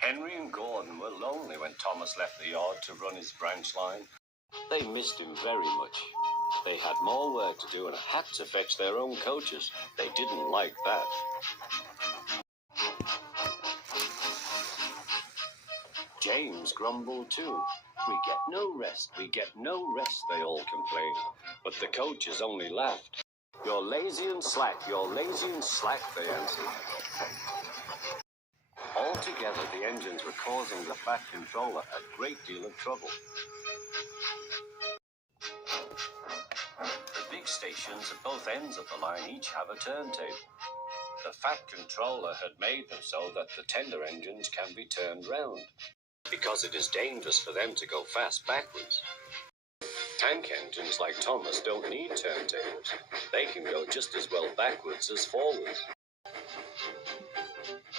Henry and Gordon were lonely when Thomas left the yard to run his branch line. They missed him very much. They had more work to do and had to fetch their own coaches. They didn't like that. James grumbled too. We get no rest, they all complained. But the coaches only laughed. You're lazy and slack, they answered. Altogether, the engines were causing the Fat Controller a great deal of trouble. The big stations at both ends of the line each have a turntable. The Fat Controller had made them so that the tender engines can be turned round, because it is dangerous for them to go fast backwards. Tank engines like Thomas don't need turntables. They can go just as well backwards as forwards.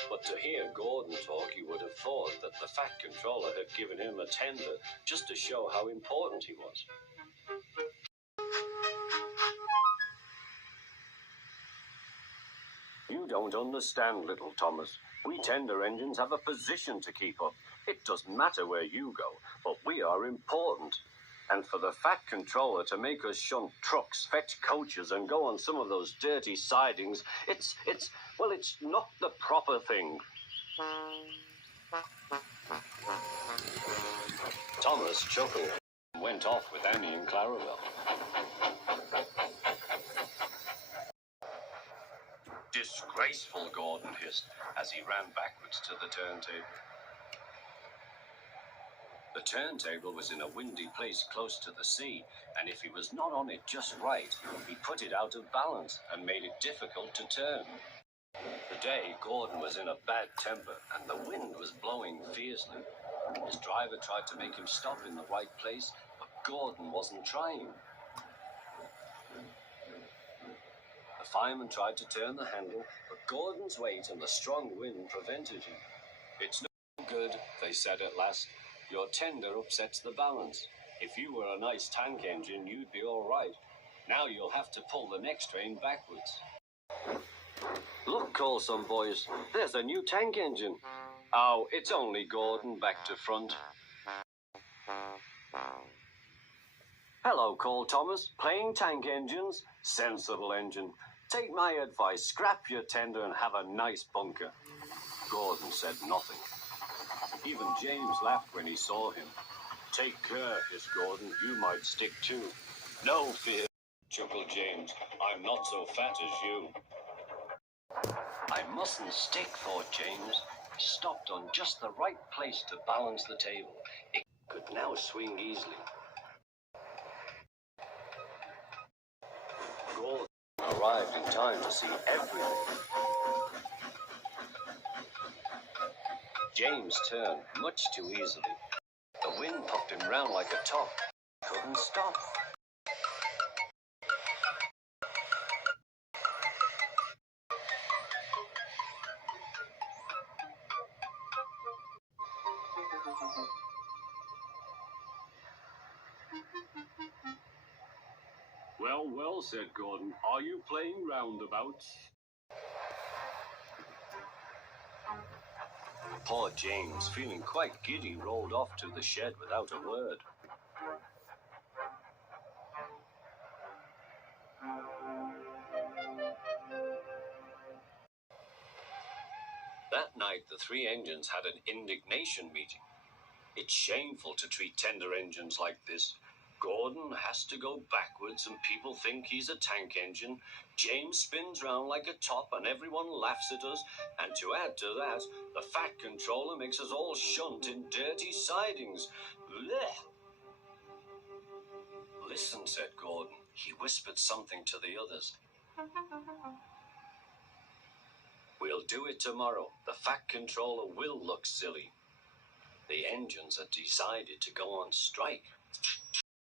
But to hear Gordon talk, you would have thought that the Fat Controller had given him a tender just to show how important he was. You don't understand, little Thomas. We tender engines have a position to keep up. It doesn't matter where you go, but we are important. And for the Fat Controller to make us shunt trucks, fetch coaches, and go on some of those dirty sidings, it's not the proper thing. Thomas chuckled and went off with Annie and Clarabelle. Disgraceful, Gordon hissed as he ran backwards to the turntable. The turntable was in a windy place close to the sea, and if he was not on it just right, he put it out of balance and made it difficult to turn. Today, Gordon was in a bad temper, and the wind was blowing fiercely. His driver tried to make him stop in the right place, but Gordon wasn't trying. The fireman tried to turn the handle, but Gordon's weight and the strong wind prevented him. It's no good, they said at last. Your tender upsets the balance. If you were a nice tank engine, you'd be all right. Now you'll have to pull the next train backwards. Look, called some boys. There's a new tank engine. Oh, it's only Gordon back to front. Hello, called Thomas. Playing tank engines? Sensible engine. Take my advice. Scrap your tender and have a nice bunker. Gordon said nothing. Even James laughed when he saw him. Take care, hissed Gordon. You might stick too. No fear, chuckled James. I'm not so fat as you. I mustn't stick, thought James. He stopped on just the right place to balance the table. It could now swing easily. Gordon arrived in time to see everything. James turned much too easily. The wind puffed him round like a top. He couldn't stop. Well, well, said Gordon. Are you playing roundabouts? Poor James, feeling quite giddy, rolled off to the shed without a word. That night, the three engines had an indignation meeting. It's shameful to treat tender engines like this. Gordon has to go backwards and people think he's a tank engine. James spins round like a top and everyone laughs at us. And to add to that, the Fat Controller makes us all shunt in dirty sidings. Blech. Listen, said Gordon. He whispered something to the others. We'll do it tomorrow. The Fat Controller will look silly. The engines had decided to go on strike.